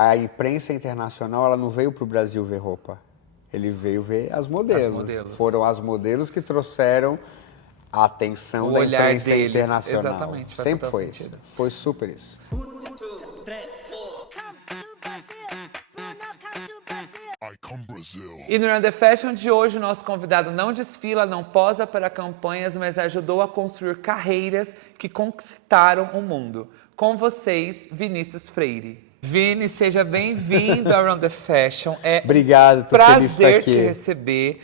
A imprensa internacional, ela não veio para o Brasil ver roupa. Ele veio ver as modelos. Foram as modelos que trouxeram a atenção da imprensa internacional. Exatamente. Sempre foi isso. Foi super isso. E no Around the Fashion de hoje, o nosso convidado não desfila, não posa para campanhas, mas ajudou a construir carreiras que conquistaram o mundo. Com vocês, Vinícius Freire. Vini, seja bem-vindo ao Around the Fashion. Obrigado, tô feliz de estar aqui. Prazer te receber.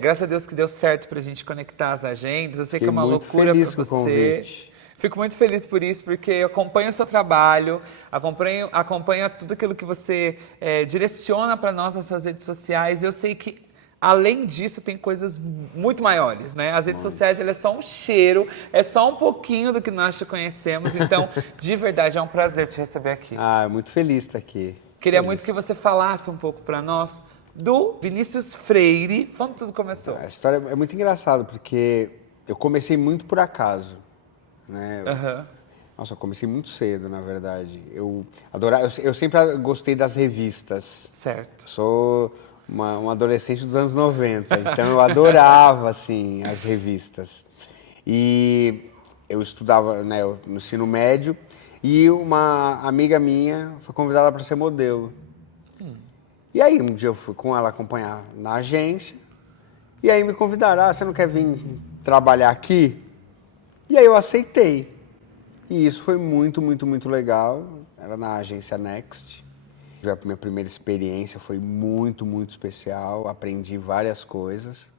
Graças a Deus que deu certo pra gente conectar as agendas. Eu sei que é uma loucura pra você. Convite. Fico muito feliz por isso, porque eu acompanho o seu trabalho, acompanho tudo aquilo que você direciona para nós nas suas redes sociais. Eu sei que, além disso, tem coisas muito maiores, né? As redes sociais, é só um cheiro, é só um pouquinho do que nós te conhecemos. Então, de verdade, é um prazer te receber aqui. Muito feliz de estar aqui. Queria muito que você falasse um pouco para nós do Vinícius Freire, quando tudo começou. A história é muito engraçada, porque eu comecei muito por acaso. Né? Nossa, eu comecei muito cedo, na verdade. Eu sempre gostei das revistas. Certo. Sou um adolescente dos anos 90, então eu adorava, assim, as revistas. E eu estudava, né, no ensino médio, e uma amiga minha foi convidada para ser modelo. E aí, um dia eu fui com ela acompanhar na agência, e aí me convidaram, você não quer vir trabalhar aqui? E aí eu aceitei. E isso foi muito, muito, muito legal. Era na agência Next. A minha primeira experiência foi muito, muito especial. Aprendi várias coisas.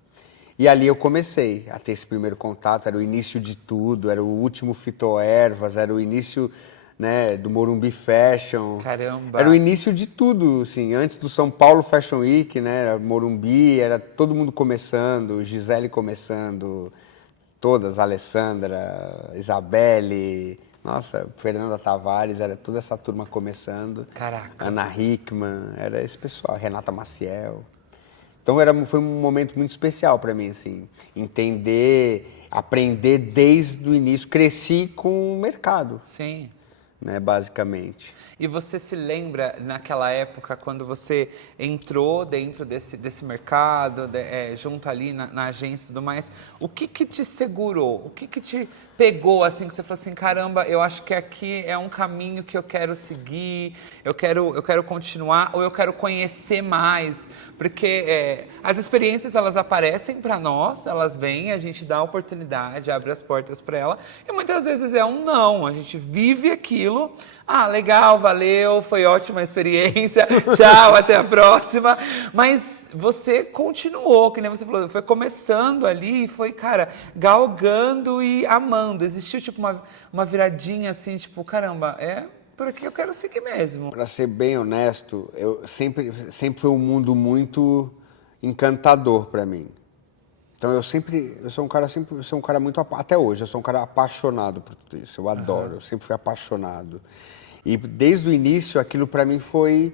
E ali eu comecei a ter esse primeiro contato. Era o início de tudo. Era o último Fitoervas. Era o início, né, do Morumbi Fashion. Caramba! Era o início de tudo, assim. Antes do São Paulo Fashion Week, né? Era Morumbi, era todo mundo começando. Gisele começando. Todas, Alessandra, Isabelle, nossa, Fernanda Tavares, era toda essa turma começando. Caraca. Ana Hickman, era esse pessoal, Renata Maciel. Então foi um momento muito especial para mim, assim, entender, aprender desde o início, cresci com o mercado. Sim. Né, basicamente. E você se lembra, naquela época, quando você entrou dentro desse mercado, junto ali na agência e tudo mais, o que te segurou? O que te pegou, assim, que você falou assim, caramba, eu acho que aqui é um caminho que eu quero seguir, eu quero continuar, ou eu quero conhecer mais? Porque as experiências, elas aparecem para nós, elas vêm, a gente dá a oportunidade, abre as portas para ela, e muitas vezes é um não, a gente vive aquilo, legal, valeu, foi ótima a experiência, tchau, até a próxima. Mas você continuou, que nem você falou, foi começando ali e foi, cara, galgando e amando. Existiu, tipo, uma viradinha assim, tipo, caramba, por aqui eu quero seguir mesmo. Para ser bem honesto, eu sempre foi um mundo muito encantador para mim. Então eu sou um cara muito, até hoje, eu sou um cara apaixonado por tudo isso, eu adoro, eu sempre fui apaixonado. E desde o início aquilo para mim foi,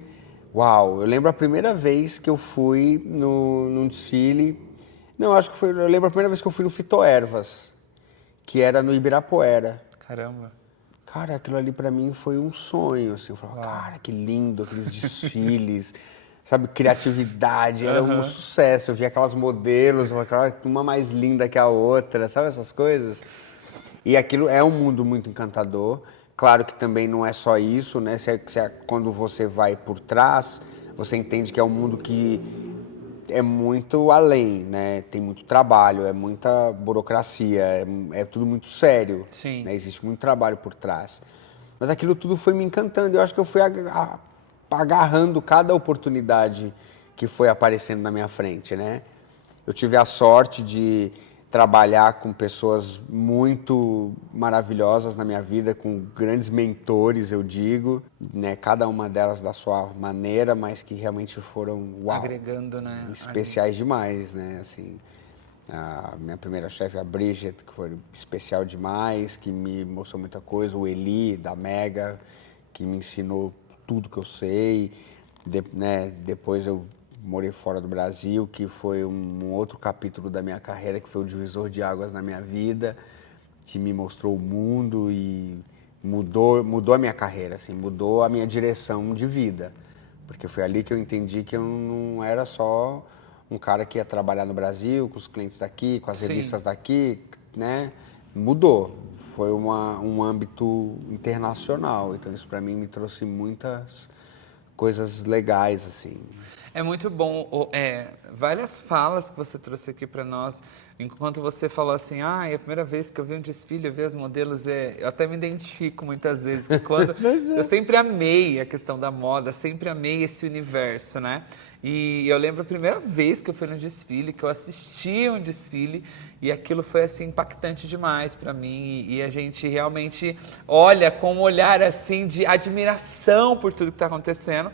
uau, eu lembro a primeira vez que eu fui num desfile, eu lembro a primeira vez que eu fui no Fitoervas, que era no Ibirapuera. Caramba. Cara, aquilo ali para mim foi um sonho, assim, eu falava, cara, que lindo aqueles desfiles. Sabe, criatividade, era um sucesso. Eu via aquelas modelos, uma mais linda que a outra, sabe essas coisas? E aquilo é um mundo muito encantador. Claro que também não é só isso, né? Quando você vai por trás, você entende que é um mundo que é muito além, né? Tem muito trabalho, é muita burocracia, é tudo muito sério. Sim. Né? Existe muito trabalho por trás. Mas aquilo tudo foi me encantando. Eu acho que eu fui agarrando cada oportunidade que foi aparecendo na minha frente, né? Eu tive a sorte de trabalhar com pessoas muito maravilhosas na minha vida, com grandes mentores, eu digo, né? Cada uma delas da sua maneira, mas que realmente foram, uau, agregando, né? Especiais demais, né? Assim, a minha primeira chefe, a Bridget, que foi especial demais, que me mostrou muita coisa, o Eli, da Mega, que me ensinou tudo que eu sei, né? Depois eu morei fora do Brasil, que foi um outro capítulo da minha carreira, que foi o divisor de águas na minha vida, que me mostrou o mundo e mudou a minha carreira, assim, mudou a minha direção de vida. Porque foi ali que eu entendi que eu não era só um cara que ia trabalhar no Brasil, com os clientes daqui, com as Sim. revistas daqui, né? Mudou. Foi um âmbito internacional. Então isso para mim me trouxe muitas coisas legais, assim. É muito bom, várias falas que você trouxe aqui para nós, enquanto você falou assim, é a primeira vez que eu vi um desfile, eu vi as modelos, eu até me identifico muitas vezes, que quando eu sempre amei a questão da moda, sempre amei esse universo, né? E eu lembro a primeira vez que eu fui no desfile, que eu assisti um desfile, e aquilo foi assim impactante demais para mim, e a gente realmente olha com um olhar assim de admiração por tudo que está acontecendo.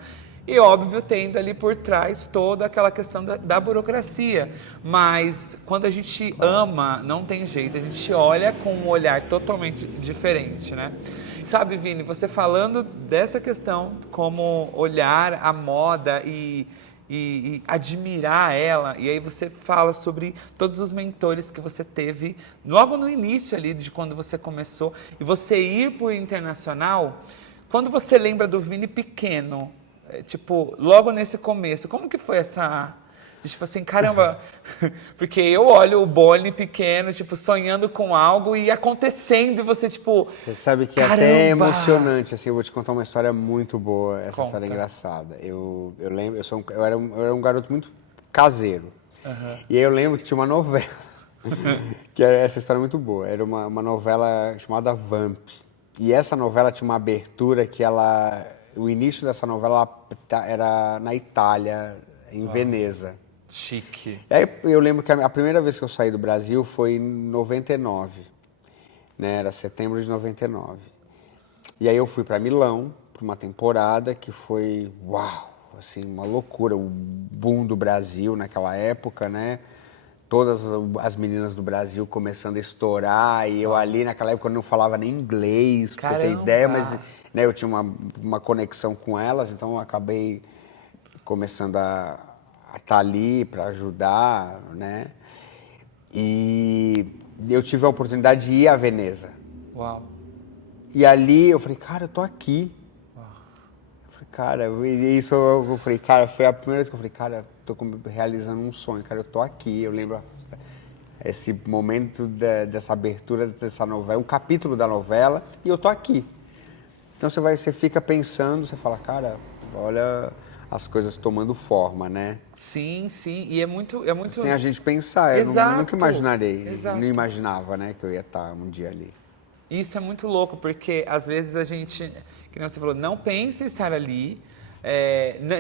E, óbvio, tendo ali por trás toda aquela questão da burocracia. Mas, quando a gente ama, não tem jeito. A gente olha com um olhar totalmente diferente, né? Sabe, Vini, você falando dessa questão, como olhar a moda e admirar ela. E aí você fala sobre todos os mentores que você teve logo no início ali, de quando você começou. E você ir para o internacional, quando você lembra do Vini pequeno... Tipo, logo nesse começo, como que foi essa... Tipo assim, caramba... Porque eu olho o Boni pequeno, tipo, sonhando com algo e acontecendo, e você, tipo... Você sabe que caramba! é até emocionante, assim, eu vou te contar uma história muito boa, essa Conta. história é engraçada. Eu lembro, eu era um garoto muito caseiro. E aí eu lembro que tinha uma novela, que essa história é muito boa, era uma novela chamada Vamp. E essa novela tinha uma abertura que o início dessa novela era na Itália, em Veneza. Chique. E aí eu lembro que a primeira vez que eu saí do Brasil foi em 99, né? Era setembro de 99. E aí eu fui para Milão, para uma temporada que foi, uau, assim, uma loucura, o boom do Brasil naquela época, né? Todas as meninas do Brasil começando a estourar, e eu ali naquela época eu não falava nem inglês, pra você ter ideia, mas né, eu tinha uma conexão com elas, então eu acabei começando a estar ali para ajudar, né? E eu tive a oportunidade de ir a Veneza. Uau. E ali eu falei, cara, eu tô aqui. Eu falei, cara, isso eu falei, cara, foi a primeira vez que eu falei, cara, tô realizando um sonho, cara, eu tô aqui. Eu lembro esse momento dessa abertura dessa novela, um capítulo da novela, e eu tô aqui. Então você fica pensando, você fala, cara, olha as coisas tomando forma, né? Sim, sim, e é muito... Sem a gente pensar, eu nunca imaginarei, Exato. não imaginava, né, que eu ia estar um dia ali. Isso é muito louco, porque às vezes a gente, que nem você falou, não pensa em estar ali,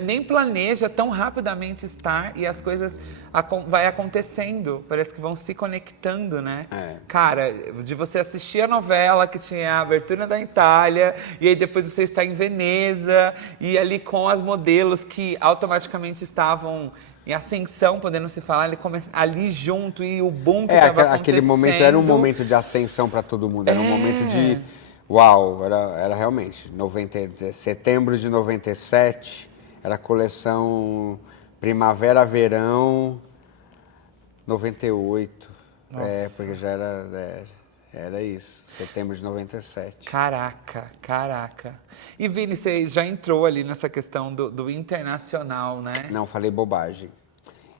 nem planeja tão rapidamente estar, e as coisas vai acontecendo, parece que vão se conectando, né? Cara, de você assistir a novela que tinha a abertura da Itália, e aí depois você está em Veneza, e ali com as modelos que automaticamente estavam em ascensão, podendo se falar, ali junto, e o boom que estava acontecendo. Aquele momento era um momento de ascensão para todo mundo, era um momento de... Uau, era realmente, setembro de 97, era a coleção Primavera-Verão 98, porque já era isso, setembro de 97. Caraca. E Vini, você já entrou ali nessa questão do internacional, né? Não, falei bobagem.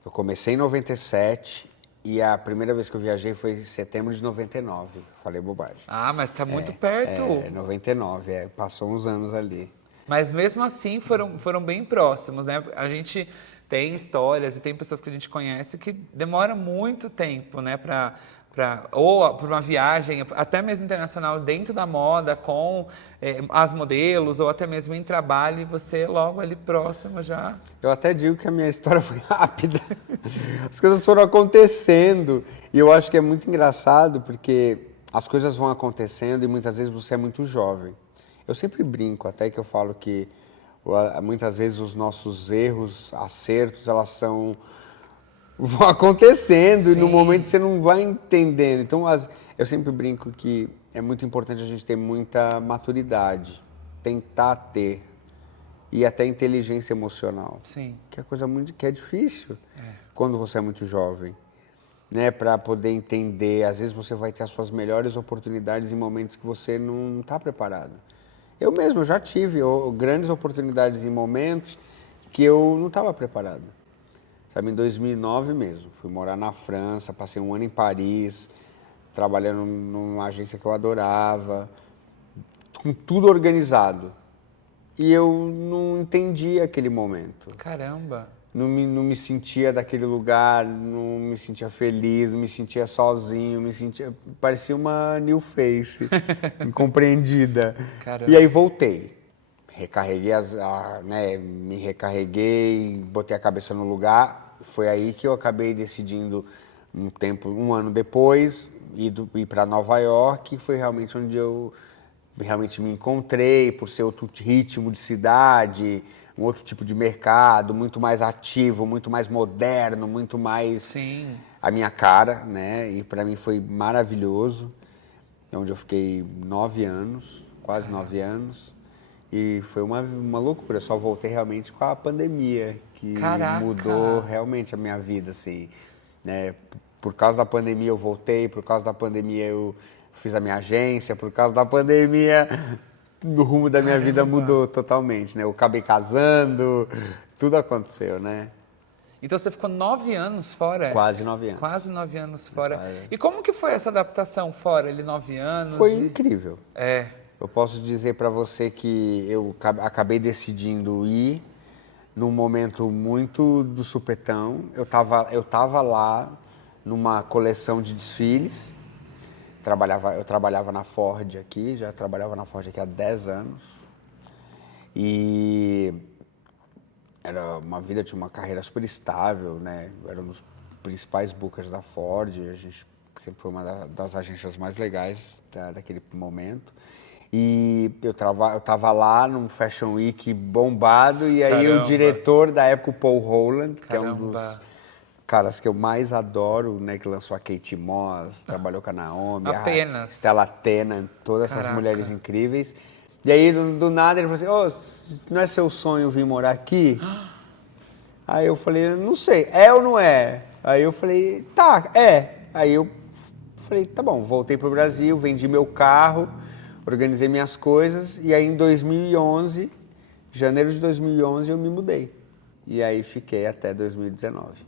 Eu comecei em 97 e a primeira vez que eu viajei foi em setembro de 99. Falei bobagem. Ah, mas tá muito perto. 99, passou uns anos ali. Mas mesmo assim foram bem próximos, né? A gente tem histórias e tem pessoas que a gente conhece que demora muito tempo, né? Ou para uma viagem, até mesmo internacional, dentro da moda, com as modelos, ou até mesmo em trabalho, e você logo ali próximo já. Eu até digo que a minha história foi rápida. As coisas foram acontecendo. E eu acho que é muito engraçado, porque as coisas vão acontecendo e muitas vezes você é muito jovem. Eu sempre brinco, até que eu falo que muitas vezes os nossos erros, acertos, vão acontecendo. Sim. E no momento você não vai entendendo. Então, eu sempre brinco que é muito importante a gente ter muita maturidade, tentar ter, e até inteligência emocional. Sim. Que é coisa que é difícil quando você é muito jovem. né, para poder entender. Às vezes você vai ter as suas melhores oportunidades em momentos que você não está preparado. Eu mesmo já tive grandes oportunidades em momentos que eu não estava preparado. Sabe, em 2009 mesmo, fui morar na França, passei um ano em Paris, trabalhando numa agência que eu adorava, com tudo organizado. E eu não entendi aquele momento. Caramba. Não me sentia daquele lugar, não me sentia feliz, não me sentia sozinho, parecia uma new face, incompreendida. Caramba. E aí voltei, recarreguei, me recarreguei, botei a cabeça no lugar. Foi aí que eu acabei decidindo, um ano depois, ir para Nova York, foi realmente onde eu realmente me encontrei, por ser outro ritmo de cidade, um outro tipo de mercado, muito mais ativo, muito mais moderno, muito mais Sim. a minha cara, né? E para mim foi maravilhoso. É onde eu fiquei 9 anos, quase 9 anos. E foi uma loucura. Eu só voltei realmente com a pandemia, que Caraca. mudou realmente a minha vida, assim, né? Por causa da pandemia eu voltei, por causa da pandemia eu fiz a minha agência, por causa da pandemia o rumo da minha vida mudou totalmente, né? Eu acabei casando, tudo aconteceu, né? Então você ficou 9 anos fora? Quase 9 anos. Quase 9 anos fora. E como que foi essa adaptação fora, 9 anos? Foi incrível. É. Eu posso dizer para você que eu acabei decidindo ir num momento muito do supetão. Eu tava lá numa coleção de desfiles. Eu trabalhava na Ford aqui, já trabalhava na Ford aqui há 10 anos. E era uma vida, tinha uma carreira super estável, né? Era um dos principais bookers da Ford, a gente sempre foi uma das agências mais legais daquele momento. E eu tava lá num Fashion Week bombado, e aí o diretor da época, o Paul Holland, que é um dos caras que eu mais adoro, né, que lançou a Kate Moss, trabalhou com a Naomi, a Stella Tennant, todas essas mulheres incríveis. E aí, do nada, ele falou assim, não é seu sonho vir morar aqui? Aí eu falei, não sei, é ou não é? Aí eu falei, tá, é. Aí eu falei, tá bom, voltei pro Brasil, vendi meu carro, organizei minhas coisas, e aí em 2011, janeiro de 2011, eu me mudei. E aí fiquei até 2019.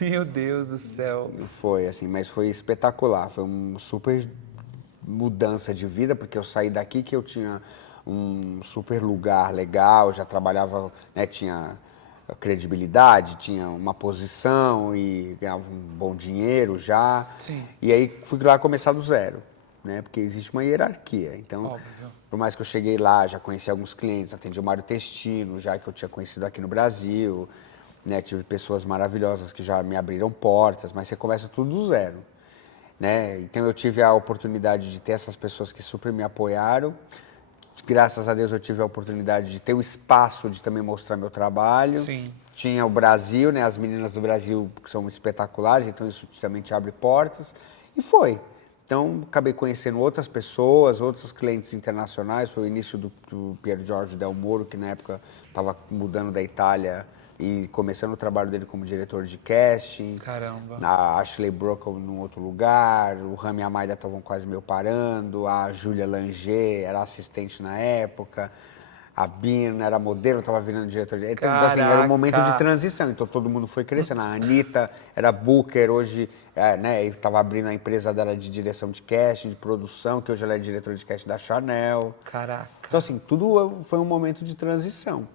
Meu Deus do céu. Foi assim, mas foi espetacular, foi uma super mudança de vida, porque eu saí daqui que eu tinha um super lugar legal, já trabalhava, né, tinha credibilidade, tinha uma posição e ganhava um bom dinheiro já. Sim. E aí fui lá começar do zero, né, porque existe uma hierarquia. Então, óbvio, por mais que eu cheguei lá, já conheci alguns clientes, atendi o Mário Testino, já que eu tinha conhecido aqui no Brasil, né, tive pessoas maravilhosas que já me abriram portas, mas você começa tudo do zero, né? Então eu tive a oportunidade de ter essas pessoas que super me apoiaram. Graças a Deus eu tive a oportunidade de ter o espaço de também mostrar meu trabalho. Sim. Tinha o Brasil, né, as meninas do Brasil que são espetaculares, então isso também te abre portas. E foi. Então acabei conhecendo outras pessoas, outros clientes internacionais. Foi o início do Pier Giorgio Del Moro, que na época estava mudando da Itália e começando o trabalho dele como diretor de casting. Caramba. A Ashley Brooker num outro lugar, o Rami Amaida estavam quase meio parando, a Julia Langer era assistente na época, a Bina era modelo, estava virando diretor de... Então, assim, era um momento de transição, então todo mundo foi crescendo. A Anitta era booker, hoje, né, estava abrindo a empresa dela de direção de casting, de produção, que hoje ela é diretora de casting da Chanel. Caraca. Então, assim, tudo foi um momento de transição.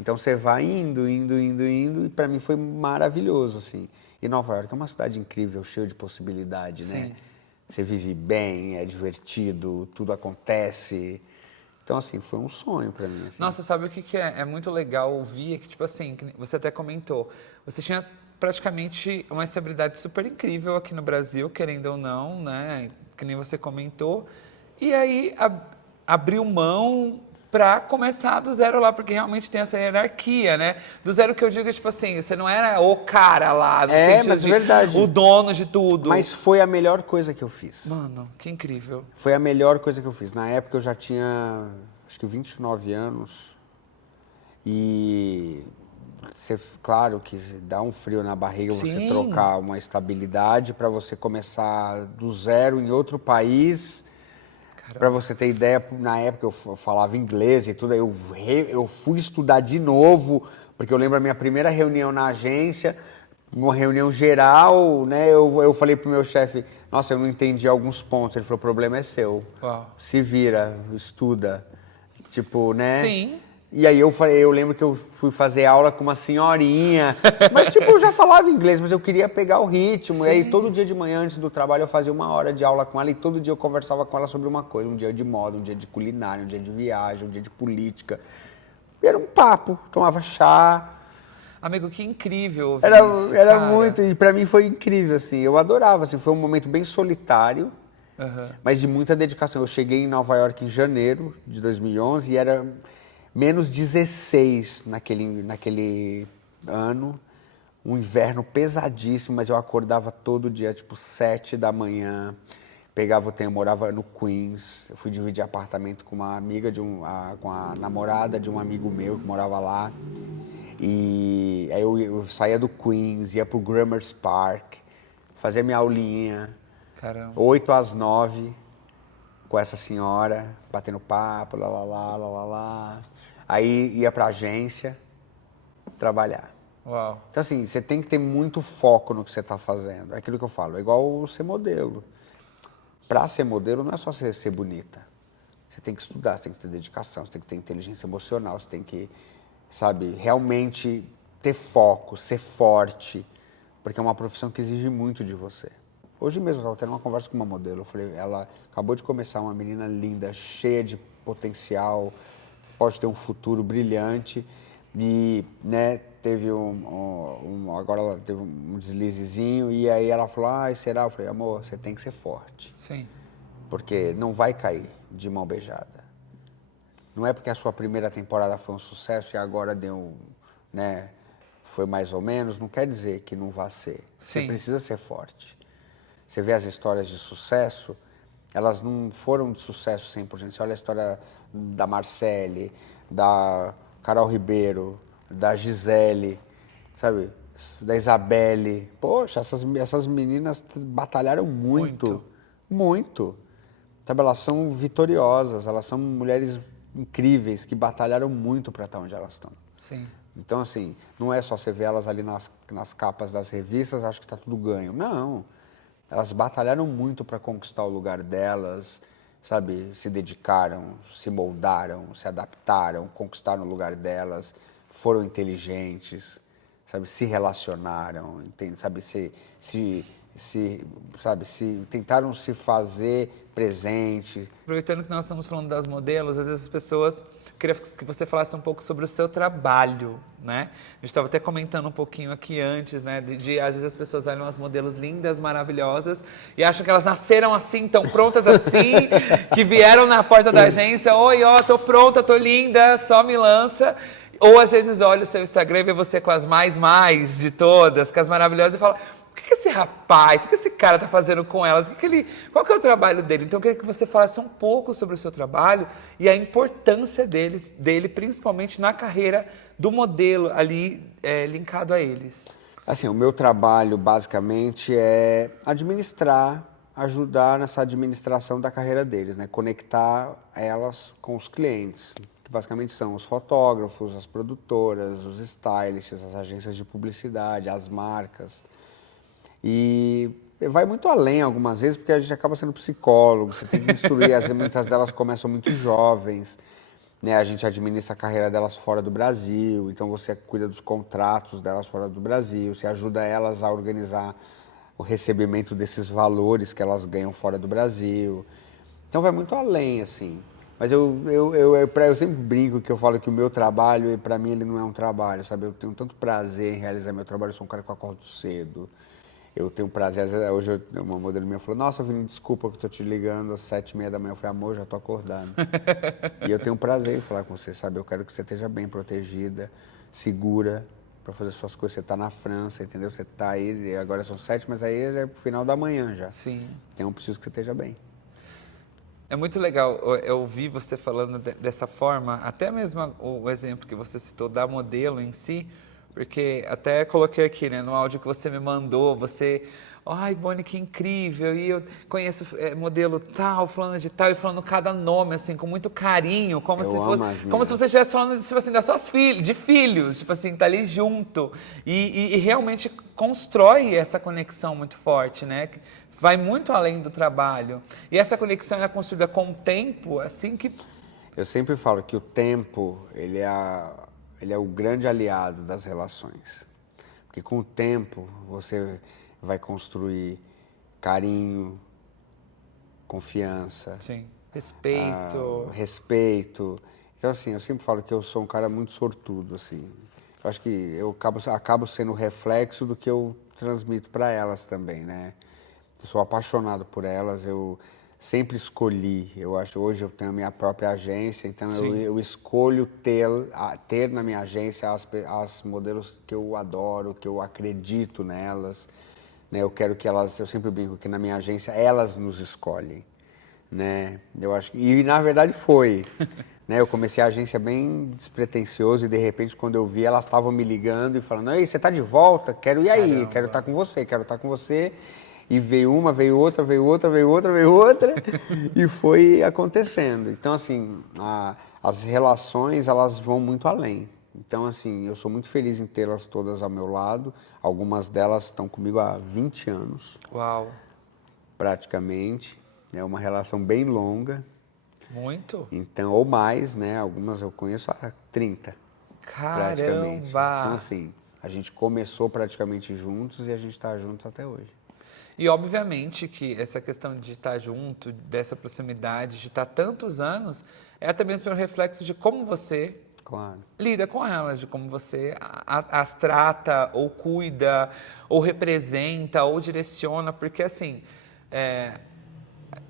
Então você vai indo, e para mim foi maravilhoso, assim. E Nova York é uma cidade incrível, cheia de possibilidade, né? Você vive bem, é divertido, tudo acontece. Então, assim, foi um sonho para mim. Assim. Nossa, sabe o que é muito legal ouvir? É que, tipo assim, que você até comentou, você tinha praticamente uma estabilidade super incrível aqui no Brasil, querendo ou não, né? Que nem você comentou. E aí abriu mão para começar do zero lá, porque realmente tem essa hierarquia, né? Do zero que eu digo é tipo assim, você não era o cara lá, no sentido mas de verdade. o dono de tudo. Mas foi a melhor coisa que eu fiz. Mano, que incrível. Foi a melhor coisa que eu fiz. Na época eu já tinha, acho que 29 anos. E claro que dá um frio na barriga você Sim. trocar uma estabilidade para você começar do zero em outro país. Para você ter ideia, na época eu falava inglês e tudo, aí eu fui estudar de novo, porque eu lembro a minha primeira reunião na agência, uma reunião geral, né? Eu falei pro meu chefe, nossa, eu não entendi alguns pontos. Ele falou, o problema é seu. Uau. Se vira, estuda. Tipo, né? Sim. E aí eu lembro que eu fui fazer aula com uma senhorinha, mas tipo, eu já falava inglês, mas eu queria pegar o ritmo. Sim. E aí todo dia de manhã, antes do trabalho, eu fazia 1 hora de aula com ela e todo dia eu conversava com ela sobre uma coisa. Um dia de moda, um dia de culinária, um dia de viagem, um dia de política. E era um papo, tomava chá. Amigo, que incrível ouvir Era cara. muito, e pra mim foi incrível, assim. Eu adorava, assim, foi um momento bem solitário, mas de muita dedicação. Eu cheguei em Nova York em janeiro de 2011 e era menos 16 naquele ano, um inverno pesadíssimo, mas eu acordava todo dia, tipo 7 da manhã, pegava o trem, eu morava no Queens, eu fui dividir apartamento com uma amiga, com a namorada de um amigo meu que morava lá, e aí eu saía do Queens, ia pro Gramer's Park, fazia minha aulinha, Caramba. 8 às 9, com essa senhora, batendo papo, lá. Aí ia pra agência trabalhar. Uau. Então, assim, você tem que ter muito foco no que você está fazendo. É aquilo que eu falo, é igual ser modelo. Para ser modelo não é só você ser bonita. Você tem que estudar, você tem que ter dedicação, você tem que ter inteligência emocional, você tem que, sabe, realmente ter foco, ser forte, porque é uma profissão que exige muito de você. Hoje mesmo eu estava tendo uma conversa com uma modelo, eu falei, ela acabou de começar, uma menina linda, cheia de potencial, pode ter um futuro brilhante e, né, teve agora ela teve um deslizezinho e aí ela falou, será? Eu falei, amor, você tem que ser forte, Sim. porque não vai cair de mão beijada. Não é porque a sua primeira temporada foi um sucesso e agora deu, né, foi mais ou menos, não quer dizer que não vai ser. Você Sim. precisa ser forte. Você vê as histórias de sucesso, elas não foram de sucesso 100%. Você olha a história da Marcele, da Carol Ribeiro, da Gisele, sabe? Da Isabelle. Poxa, essas meninas batalharam muito. Muito. Sabe, elas são vitoriosas, elas são mulheres incríveis que batalharam muito para estar onde elas estão. Sim. Então, assim, não é só você ver elas ali nas capas das revistas, acho que está tudo ganho. Não. Elas batalharam muito para conquistar o lugar delas, sabe? Se dedicaram, se moldaram, se adaptaram, conquistaram o lugar delas, foram inteligentes, sabe? Se relacionaram, sabe? Tentaram se fazer presente. Aproveitando que nós estamos falando das modelos, às vezes as pessoas... Queria que você falasse um pouco sobre o seu trabalho, né? A gente estava até comentando um pouquinho aqui antes, né? Às vezes as pessoas olham as modelos lindas, maravilhosas e acham que elas nasceram assim, tão prontas assim, que vieram na porta da agência, oi, ó, tô pronta, tô linda, só me lança. Ou às vezes olha o seu Instagram e vê você com as mais de todas, com as maravilhosas e fala... O que esse rapaz, o que esse cara está fazendo com elas? Qual que é o trabalho dele? Então, eu queria que você falasse um pouco sobre o seu trabalho e a importância dele, principalmente na carreira do modelo ali, linkado a eles. Assim, o meu trabalho, basicamente, é ajudar nessa administração da carreira deles, né? Conectar elas com os clientes, que basicamente são os fotógrafos, as produtoras, os stylists, as agências de publicidade, as marcas. E vai muito além algumas vezes, porque a gente acaba sendo psicólogo, você tem que instruir, muitas delas começam muito jovens, né? A gente administra a carreira delas fora do Brasil, então você cuida dos contratos delas fora do Brasil, você ajuda elas a organizar o recebimento desses valores que elas ganham fora do Brasil. Então vai muito além, assim. Mas eu sempre brinco que eu falo que o meu trabalho, para mim, ele não é um trabalho, sabe? Eu tenho tanto prazer em realizar meu trabalho, eu sou um cara que eu acordo cedo. Eu tenho prazer, às vezes, hoje uma modelo minha falou, nossa, Vini, desculpa que eu tô te ligando às 7h30 da manhã. Eu falei, amor, já tô acordado. E eu tenho prazer em falar com você, sabe? Eu quero que você esteja bem protegida, segura, para fazer suas coisas. Você tá na França, entendeu? Você tá aí, agora são 7, mas aí é pro final da manhã já. Sim. Então eu preciso que você esteja bem. É muito legal eu ouvir você falando dessa forma, até mesmo o exemplo que você citou da modelo em si, porque até coloquei aqui, né, no áudio que você me mandou, ai, Boni, que incrível, e eu conheço modelo tal, fulano de tal, e falando cada nome, assim, com muito carinho, como Eu se amo fosse, as como se minhas. você estivesse falando, tipo assim, das suas filhas, de filhos, tipo assim, tá ali junto, e realmente constrói essa conexão muito forte, né, que vai muito além do trabalho, e essa conexão é construída com o tempo, assim que... Eu sempre falo que o tempo, ele é o grande aliado das relações. Porque com o tempo, você vai construir carinho, confiança, Sim, respeito... respeito. Então, assim, eu sempre falo que eu sou um cara muito sortudo, assim. Eu acho que eu acabo sendo reflexo do que eu transmito para elas também, né? Eu sou apaixonado por elas, eu sempre escolhi. Eu acho hoje eu tenho a minha própria agência, então eu escolho ter na minha agência as modelos que eu adoro, que eu acredito nelas, né? Eu quero que elas, eu sempre brinco que na minha agência elas nos escolhem, né? Eu acho e na verdade foi, né? Eu comecei a agência bem despretensioso e de repente quando eu vi elas estavam me ligando e falando: "Ei, você tá de volta? Quero ir aí, Caramba. quero estar com você, quero estar com você." E veio uma, veio outra, veio outra, veio outra, veio outra, e foi acontecendo. Então, assim, as relações, elas vão muito além. Então, assim, eu sou muito feliz em tê-las todas ao meu lado. Algumas delas estão comigo há 20 anos, Uau, praticamente. É uma relação bem longa, muito? então, ou mais, né? Algumas eu conheço há 30, praticamente. Então, Caramba! assim, a gente começou praticamente juntos e a gente está juntos até hoje. E obviamente que essa questão de estar junto, dessa proximidade, de estar tantos anos, é até mesmo pelo reflexo de como você Claro. lida com elas, de como você as trata, ou cuida, ou representa, ou direciona, porque assim,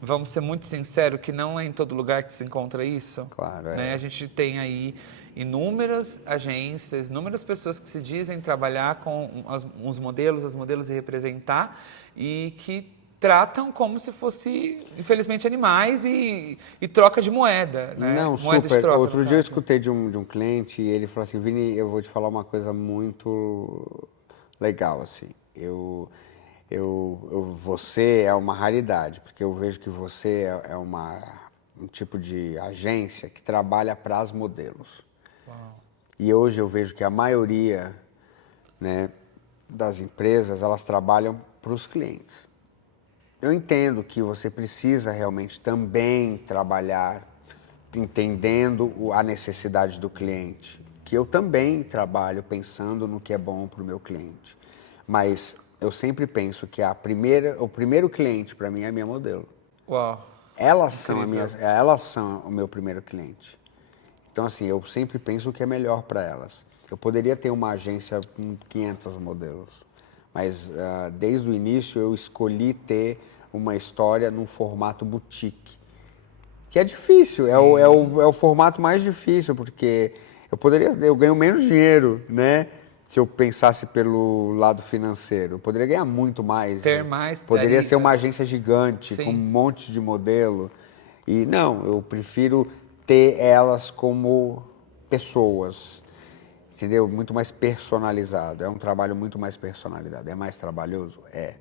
vamos ser muito sinceros que não é em todo lugar que se encontra isso. Claro, Né? é. A gente tem aí inúmeras agências, inúmeras pessoas que se dizem trabalhar com os modelos, as modelos e representar, e que tratam como se fosse, infelizmente, animais e troca de moeda, né? Não, Moeda de super. troca, no Outro dia eu caso. escutei de um cliente e ele falou assim: Vini, eu vou te falar uma coisa muito legal, assim. Você é uma raridade, porque eu vejo que você é um tipo de agência que trabalha para as modelos. Uau. E hoje eu vejo que a maioria, né, das empresas, elas trabalham para os clientes. Eu entendo que você precisa realmente também trabalhar entendendo a necessidade do cliente, que eu também trabalho pensando no que é bom para o meu cliente. Mas eu sempre penso que o primeiro cliente para mim é a minha modelo. Uau. Elas são o meu primeiro cliente. Então, assim, eu sempre penso o que é melhor para elas. Eu poderia ter uma agência com 500 modelos, mas desde o início eu escolhi ter uma história num formato boutique, que é difícil, é o formato mais difícil, porque eu ganho menos dinheiro, né? Se eu pensasse pelo lado financeiro, eu poderia ganhar muito mais. Ter mais Poderia daí, ser uma agência gigante, sim, com um monte de modelo. E não, eu prefiro ter elas como pessoas, entendeu? Muito mais personalizado. É um trabalho muito mais personalizado. É mais trabalhoso? É.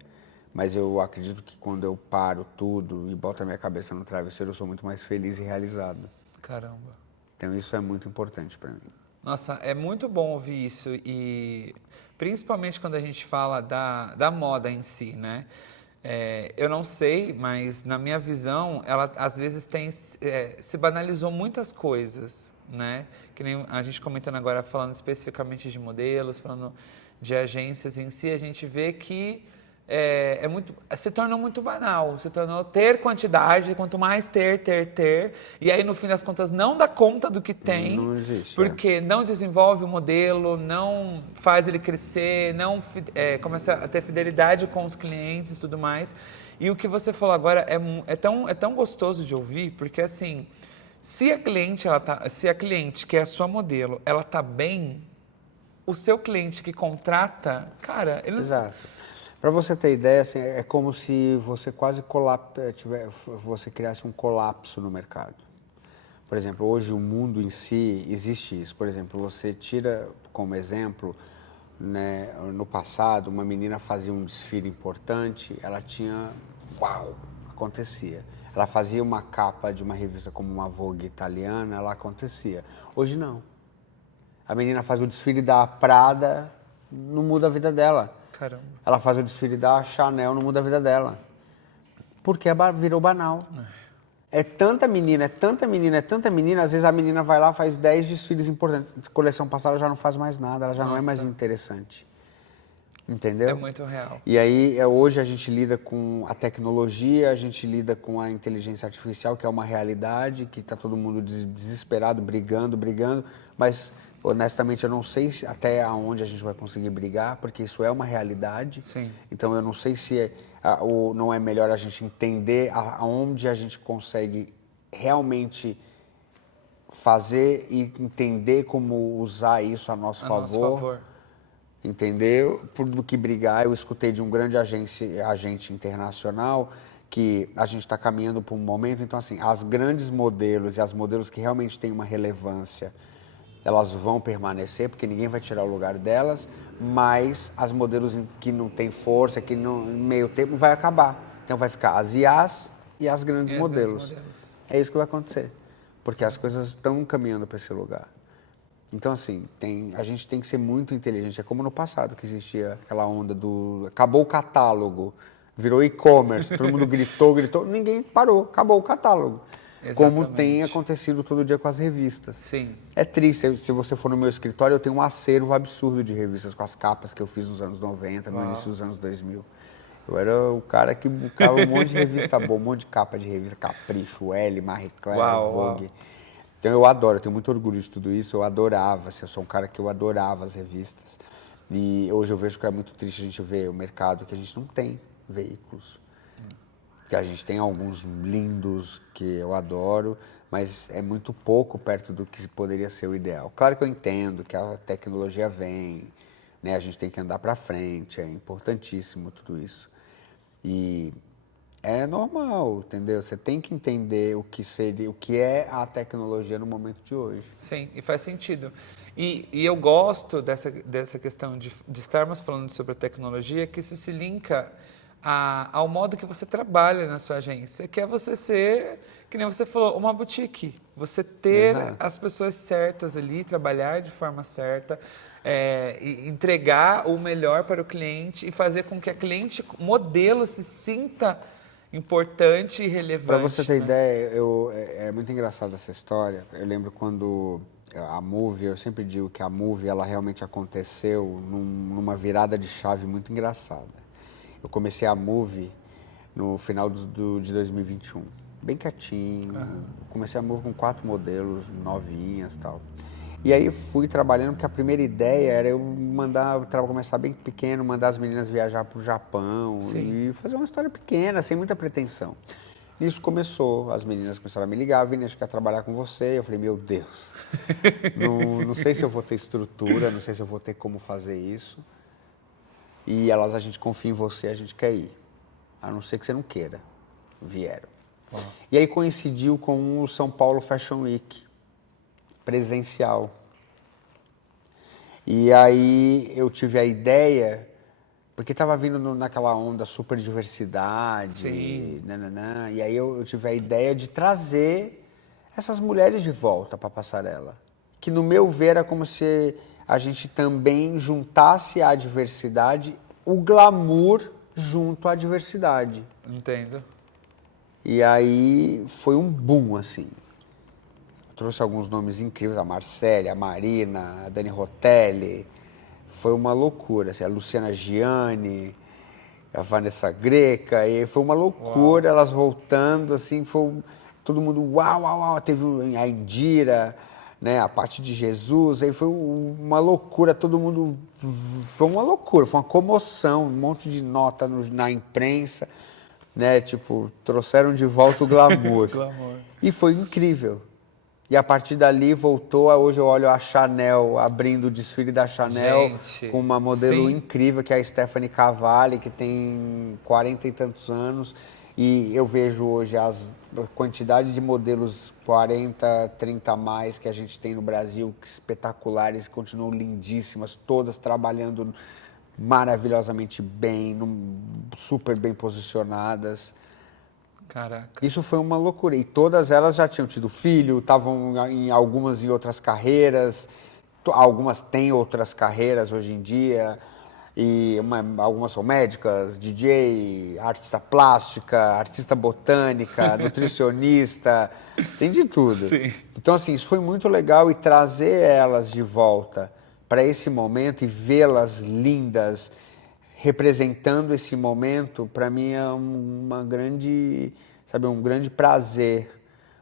Mas eu acredito que quando eu paro tudo e boto a minha cabeça no travesseiro, eu sou muito mais feliz e realizado. caramba. Então isso é muito importante para mim. Nossa, é muito bom ouvir isso e principalmente quando a gente fala da moda em si, né? Eu não sei, mas na minha visão, ela às vezes se banalizou muitas coisas, né? Que nem a gente comentando agora, falando especificamente de modelos, falando de agências em si, a gente vê que se tornou muito banal, se tornou ter quantidade, quanto mais ter, e aí no fim das contas não dá conta do que tem, Não existe. porque não desenvolve o modelo, não faz ele crescer, não começa a ter fidelidade com os clientes e tudo mais. E o que você falou agora é tão gostoso de ouvir, porque assim, se a cliente que é a sua modelo, ela tá bem, o seu cliente que contrata, cara, ele não... Exato. Para você ter ideia, assim, é como se você quase você criasse um colapso no mercado. Por exemplo, hoje o mundo em si existe isso. Por exemplo, você tira como exemplo né, no passado, uma menina fazia um desfile importante, ela tinha, uau, acontecia. Ela fazia uma capa de uma revista como uma Vogue italiana, ela acontecia. Hoje não. A menina faz o desfile da Prada, não muda a vida dela. Caramba. Ela faz o desfile da Chanel, não muda a vida dela. Porque virou banal. É tanta menina, é tanta menina, é tanta menina, às vezes a menina vai lá, faz 10 desfiles importantes. Coleção passada ela já não faz mais nada, ela já não é mais interessante. Entendeu? É muito real. E aí, hoje a gente lida com a tecnologia, a gente lida com a inteligência artificial, que é uma realidade, que está todo mundo desesperado, brigando, mas honestamente eu não sei até aonde a gente vai conseguir brigar, porque isso é uma realidade. Sim. Então eu não sei se não é melhor a gente entender aonde a gente consegue realmente fazer e entender como usar isso a nosso favor. Entendeu? Do que brigar. Eu escutei de um grande agente internacional que a gente está caminhando para um momento, então assim, as grandes modelos e as modelos que realmente têm uma relevância, elas vão permanecer, porque ninguém vai tirar o lugar delas, mas as modelos que não têm força, que no meio tempo vai acabar. Então vai ficar as IAs e as grandes modelos. É isso que vai acontecer, porque as coisas estão caminhando para esse lugar. Então, assim, a gente tem que ser muito inteligente. É como no passado, que existia aquela onda acabou o catálogo, virou e-commerce, todo mundo gritou, ninguém parou, acabou o catálogo. Exatamente. Como tem acontecido todo dia com as revistas. Sim. É triste, se você for no meu escritório, eu tenho um acervo absurdo de revistas, com as capas que eu fiz nos anos 90, no início dos anos 2000. Eu era o cara que buscava um monte de revista boa, um monte de capa de revista, Capricho, Elle, Marie Claire, Vogue. Então eu adoro, eu tenho muito orgulho de tudo isso, eu adorava, eu sou um cara que eu adorava as revistas. E hoje eu vejo que é muito triste a gente ver o mercado que a gente não tem veículos. Que a gente tem alguns lindos que eu adoro, mas é muito pouco perto do que poderia ser o ideal. Claro que eu entendo que a tecnologia vem, né? A gente tem que andar para frente, é importantíssimo tudo isso. E é normal, entendeu? Você tem que entender o que é a tecnologia no momento de hoje. Sim, e faz sentido. E eu gosto dessa questão de estarmos falando sobre a tecnologia, que isso se linka ao modo que você trabalha na sua agência, que é você ser, que nem você falou, uma boutique. Você ter as pessoas certas ali, trabalhar de forma certa, e entregar o melhor para o cliente e fazer com que a cliente modelo se sinta importante e relevante. Para você ter ideia, é muito engraçada essa história. Eu lembro quando a Move, eu sempre digo que a Move, ela realmente aconteceu numa virada de chave muito engraçada. Eu comecei a Move no final de 2021, bem quietinho. Comecei a Move com 4 modelos, novinhas e tal. E aí fui trabalhando, porque a primeira ideia era eu começar bem pequeno, mandar as meninas viajar para o Japão. Sim. E fazer uma história pequena, sem muita pretensão. Isso começou, as meninas começaram a me ligar, Vini, acho que quer trabalhar com você. Eu falei, meu Deus, não sei se eu vou ter estrutura, não sei se eu vou ter como fazer isso. E a gente confia em você, a gente quer ir. A não ser que você não queira. Vieram. E aí coincidiu com o São Paulo Fashion Week, presencial. E aí eu tive a ideia, porque estava vindo naquela onda super diversidade, e aí eu tive a ideia de trazer essas mulheres de volta para a passarela. Que no meu ver era como se a gente também juntasse à diversidade o glamour junto à diversidade. Entendo. E aí foi um boom, assim. Trouxe alguns nomes incríveis, a Marcele, a Marina, a Dani Rotelli. Foi uma loucura, assim, a Luciana Gianni, a Vanessa Greca, e foi uma loucura, elas voltando, assim, todo mundo, uau, teve a Indira, né, a parte de Jesus, aí foi uma loucura, todo mundo, foi uma loucura, foi uma comoção, um monte de nota na imprensa, né, tipo, trouxeram de volta o glamour. E foi incrível. E a partir dali voltou, hoje eu olho a Chanel, abrindo o desfile da Chanel, com uma modelo incrível, que é a Stephanie Cavalli, que tem 40 e tantos anos. E eu vejo hoje a quantidade de modelos 40, 30 a mais que a gente tem no Brasil, que espetaculares, continuam lindíssimas, todas trabalhando maravilhosamente bem, super bem posicionadas. Caraca. Isso foi uma loucura. E todas elas já tinham tido filho, estavam algumas em outras carreiras, algumas têm outras carreiras hoje em dia. E algumas são médicas, DJ, artista plástica, artista botânica, nutricionista, tem de tudo. Sim. Então, assim, isso foi muito legal e trazer elas de volta para esse momento e vê-las lindas, representando esse momento, para mim é uma grande, sabe, um grande prazer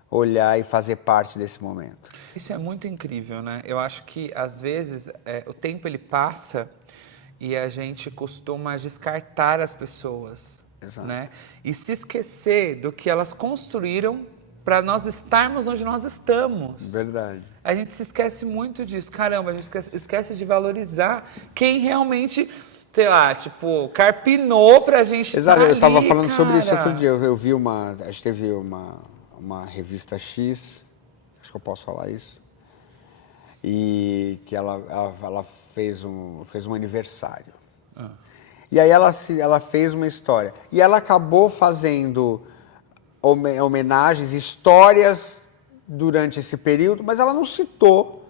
olhar e fazer parte desse momento. Isso é muito incrível, né? Eu acho que, às vezes, o tempo ele passa e a gente costuma descartar as pessoas, Exato. né? E se esquecer do que elas construíram para nós estarmos onde nós estamos. Verdade. A gente se esquece muito disso. Caramba, a gente esquece de valorizar quem realmente, sei lá, tipo, carpinou pra gente Exato, estar eu estava ali, falando sobre isso cara. outro dia. Eu vi a gente teve uma revista X, acho que eu posso falar isso, e que ela fez um aniversário. E aí ela fez uma história. E ela acabou fazendo homenagens, histórias durante esse período, mas ela não citou,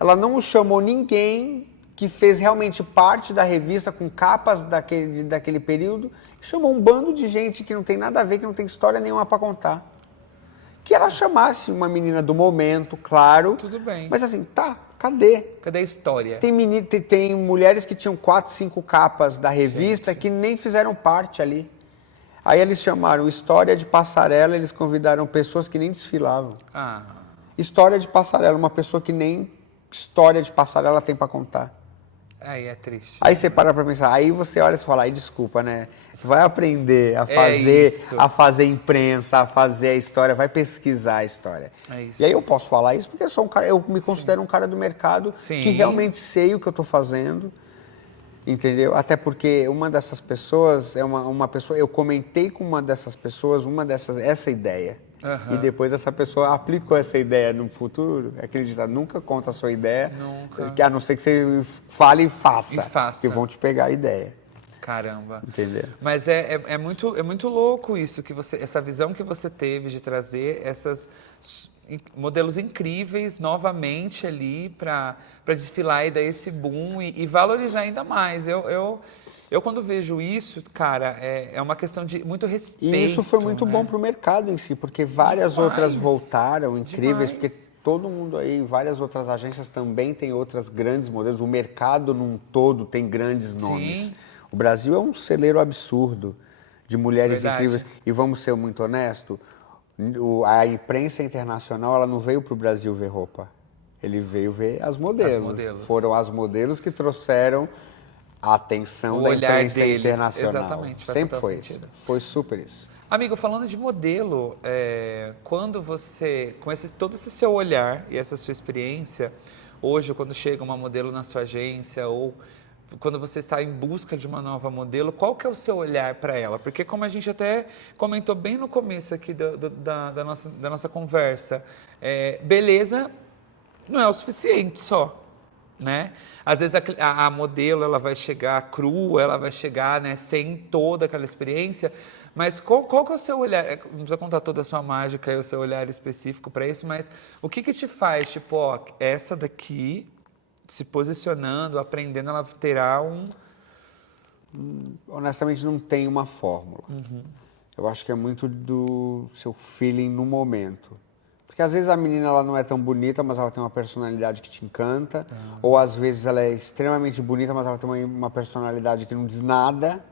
ela não chamou ninguém que fez realmente parte da revista com capas daquele período, chamou um bando de gente que não tem nada a ver, que não tem história nenhuma para contar. Que ela chamasse uma menina do momento, claro. Tudo bem. Mas assim, tá, cadê? Cadê a história? Tem mulheres que tinham 4, 5 capas da revista que nem fizeram parte ali. Aí eles chamaram História de Passarela, eles convidaram pessoas que nem desfilavam. Ah, História de Passarela, uma pessoa que nem história de passarela tem para contar. aí é triste. Aí você para pra pensar, aí você olha e fala, ai, desculpa, né? Vai aprender isso. a fazer imprensa, a fazer a história, vai pesquisar a história. É isso. E aí eu posso falar isso porque eu sou um cara, eu me considero um cara do mercado Sim. que realmente sei o que eu estou fazendo, entendeu? Até porque uma dessas pessoas é uma pessoa, eu comentei com uma dessas pessoas, essa ideia. Aham. E depois essa pessoa aplicou essa ideia no futuro. Acredita, nunca conta a sua ideia, Nunca. a não ser que você fale e faça. E faça. Que vão te pegar a ideia. Caramba. Entendeu? Mas é muito louco isso, essa visão que você teve de trazer esses modelos incríveis novamente ali para desfilar e dar esse boom e valorizar ainda mais. Eu quando vejo isso, cara, é uma questão de muito respeito. E isso foi muito né? bom para o mercado em si, porque várias Demais. outras voltaram incríveis, Demais. porque todo mundo aí, várias outras agências também tem outras grandes modelos. O mercado num todo tem grandes nomes. Sim. O Brasil é um celeiro absurdo de mulheres Verdade. incríveis. E vamos ser muito honestos, a imprensa internacional ela não veio para o Brasil ver roupa. Ele veio ver as modelos. Foram as modelos que trouxeram a atenção da olhar imprensa deles. internacional. Exatamente, faz Sempre total foi sentido. isso. Foi super isso. Amigo, falando de modelo, quando você, com todo esse seu olhar e essa sua experiência, hoje, quando chega uma modelo na sua agência ou quando você está em busca de uma nova modelo, qual que é o seu olhar para ela? Porque como a gente até comentou bem no começo aqui da nossa conversa, beleza não é o suficiente só. Né? Às vezes a modelo ela vai chegar crua, ela vai chegar, né, sem toda aquela experiência, mas qual que é o seu olhar? Não precisa contar toda a sua mágica e o seu olhar específico para isso, mas o que te faz, tipo, ó, essa daqui se posicionando, aprendendo, ela terá Honestamente, não tem uma fórmula. Eu acho que é muito do seu feeling no momento. Porque às vezes a menina ela não é tão bonita, mas ela tem uma personalidade que te encanta. Ou às vezes ela é extremamente bonita, mas ela tem uma personalidade que não diz nada.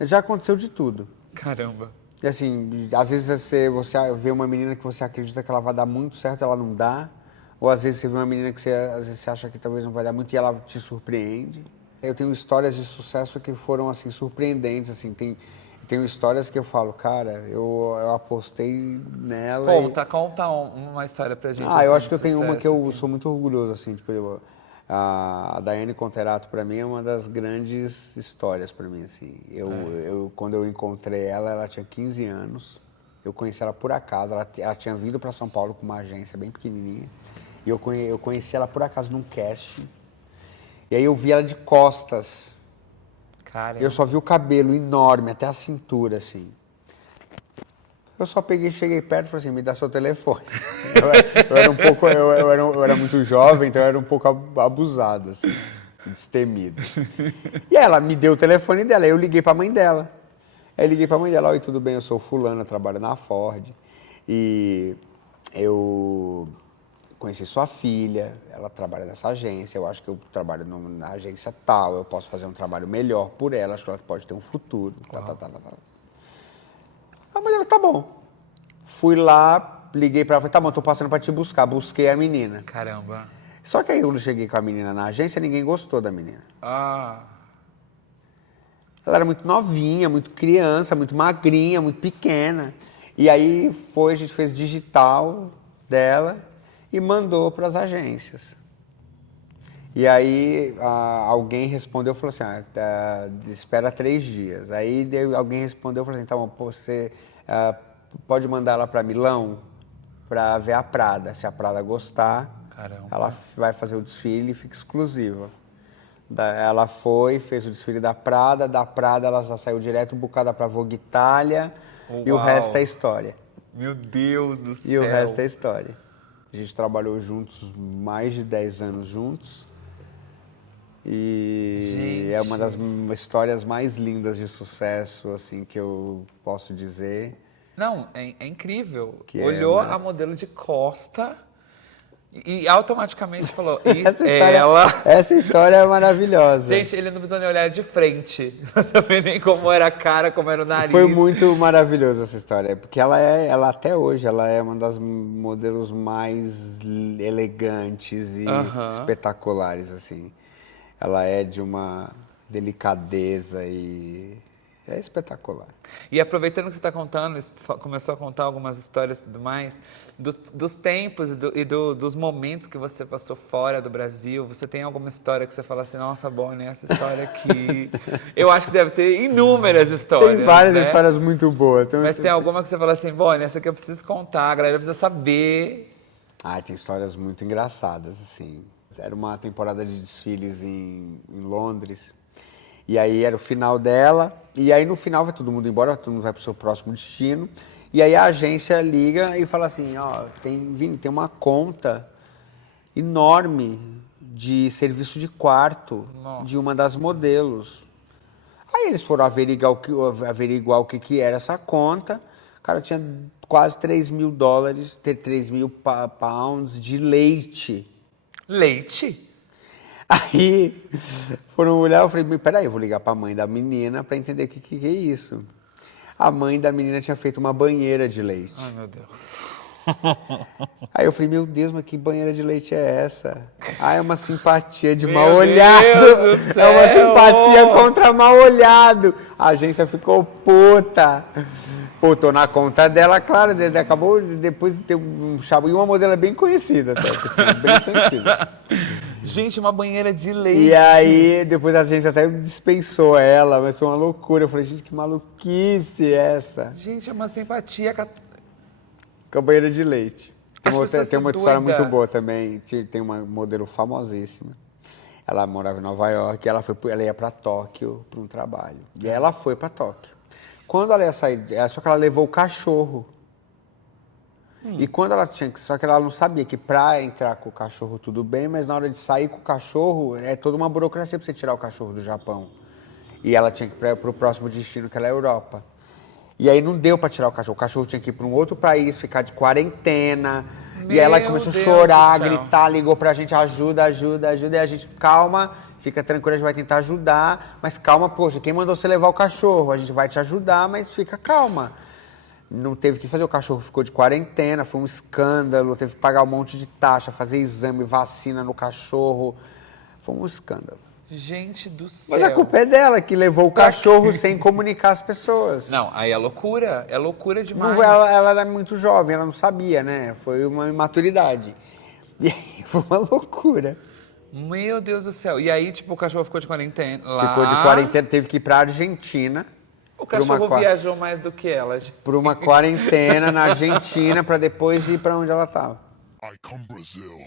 Já aconteceu de tudo. Caramba. E assim, às vezes você vê uma menina que você acredita que ela vai dar muito certo, ela não dá. Ou às vezes você vê uma menina que às vezes você acha que talvez não vai dar muito e ela te surpreende. Eu tenho histórias de sucesso que foram assim surpreendentes, assim, tenho histórias que eu falo, cara, eu apostei nela. Conta uma história pra gente. Eu assim, acho que eu de tenho uma que sucesso eu aqui. sou muito orgulhoso, assim, tipo, A Daiane Conterato, para mim, é uma das grandes histórias para mim, assim. Quando eu encontrei ela, ela tinha 15 anos. Eu conheci ela por acaso. Ela tinha vindo para São Paulo com uma agência bem pequenininha. E eu conheci ela por acaso num casting. E aí eu vi ela de costas. Cara, Eu só vi o cabelo enorme, até a cintura, assim. Eu só cheguei perto e falei assim, me dá seu telefone. Eu era muito jovem, então eu era um pouco abusado, assim, destemido. E ela me deu o telefone dela, aí eu liguei pra mãe dela. Aí eu liguei pra mãe dela, oi, tudo bem, eu sou fulano, eu trabalho na Ford. E eu conheci sua filha, ela trabalha nessa agência, eu acho que eu trabalho na agência tal, eu posso fazer um trabalho melhor por ela, acho que ela pode ter um futuro. A mãe dela, tá bom. Fui lá, liguei pra ela, falei, tá bom, tô passando pra te buscar. Busquei a menina. caramba. Só que aí eu cheguei com a menina na agência, ninguém gostou da menina. Ah, Ela era muito novinha, muito criança, muito magrinha, muito pequena. E aí a gente fez digital dela e mandou pras agências. E aí alguém respondeu, falou assim, espera 3 dias. Aí alguém respondeu, falou assim, tá bom, você pode mandar ela para Milão para ver a Prada. Se a Prada gostar, caramba. ela vai fazer o desfile e fica exclusiva. Ela foi, fez o desfile da Prada ela já saiu direto bucada para Vogue Itália e o Uau. resto é história. Meu Deus do céu. E o resto é história. A gente trabalhou juntos mais de 10 anos juntos. E Gente. é uma das histórias mais lindas de sucesso, assim, que eu posso dizer. Não, é incrível. Que Olhou é, a modelo de costa e automaticamente falou, isso Essa é história, ela. essa história é maravilhosa. Gente, ele não precisou nem olhar de frente. Não sabia nem como era a cara, como era o nariz. Foi muito maravilhosa essa história, porque ela até hoje, ela é uma das modelos mais elegantes e espetaculares, assim. Ela é de uma delicadeza e é espetacular. E aproveitando que você está contando, começou a contar algumas histórias e tudo mais, dos tempos dos momentos que você passou fora do Brasil, você tem alguma história que você fala assim, nossa, Bonnie, essa história aqui... Eu acho que deve ter inúmeras histórias, Tem várias né? histórias muito boas. Mas tem alguma que você fala assim, Bonnie, essa aqui eu preciso contar, a galera precisa saber. Tem histórias muito engraçadas, assim. Era uma temporada de desfiles em Londres. E aí era o final dela. E aí no final vai todo mundo embora, todo mundo vai para o seu próximo destino. E aí a agência liga e fala assim, ó, Vini, tem uma conta enorme de serviço de quarto de uma das modelos. Aí eles foram averiguar o que era essa conta. O cara tinha quase $3.000, 3.000 pounds de leite. Leite? Aí foram olhar, eu falei, peraí, eu vou ligar pra mãe da menina pra entender o que é isso. A mãe da menina tinha feito uma banheira de leite. Ai, meu Deus. Aí eu falei, meu Deus, mas que banheira de leite é essa? É uma simpatia de mal olhado. É uma simpatia contra mal olhado. A agência ficou puta. Pô, tô na conta dela, claro, acabou depois de ter um chabo. E uma modelo bem conhecida, até, assim, bem conhecida. Gente, uma banheira de leite. E aí, depois a agência até dispensou ela, mas foi uma loucura. Eu falei, gente, que maluquice é essa? Gente, é uma simpatia. Com a banheira de leite. Tem uma história doida. muito boa também. Tem uma modelo famosíssima. Ela morava em Nova York, ela ia para Tóquio para um trabalho. E aí ela foi para Tóquio. Quando ela ia sair, só que ela levou o cachorro. E quando ela só que ela não sabia que para entrar com o cachorro tudo bem, mas na hora de sair com o cachorro, é toda uma burocracia para você tirar o cachorro do Japão. E ela tinha que ir para o próximo destino, que era a Europa. E aí não deu para tirar o cachorro tinha que ir para um outro país, ficar de quarentena. E aí ela começou a chorar, gritar, ligou pra gente, ajuda. E a gente, calma, fica tranquila, a gente vai tentar ajudar. Mas calma, poxa, quem mandou você levar o cachorro? A gente vai te ajudar, mas fica calma. Não teve que fazer, o cachorro ficou de quarentena, foi um escândalo, teve que pagar um monte de taxa, fazer exame, vacina no cachorro. Foi um escândalo. Gente do céu. Mas a culpa é dela, que levou o cachorro sem comunicar as pessoas. Não, aí é loucura demais. Ela era muito jovem, ela não sabia, né? Foi uma imaturidade. E aí foi uma loucura. Meu Deus do céu. E aí, tipo, o cachorro ficou de quarentena lá. Ficou de quarentena, teve que ir pra Argentina. O cachorro viajou mais do que ela. Por uma quarentena na Argentina, pra depois ir pra onde ela tava. I come Brazil.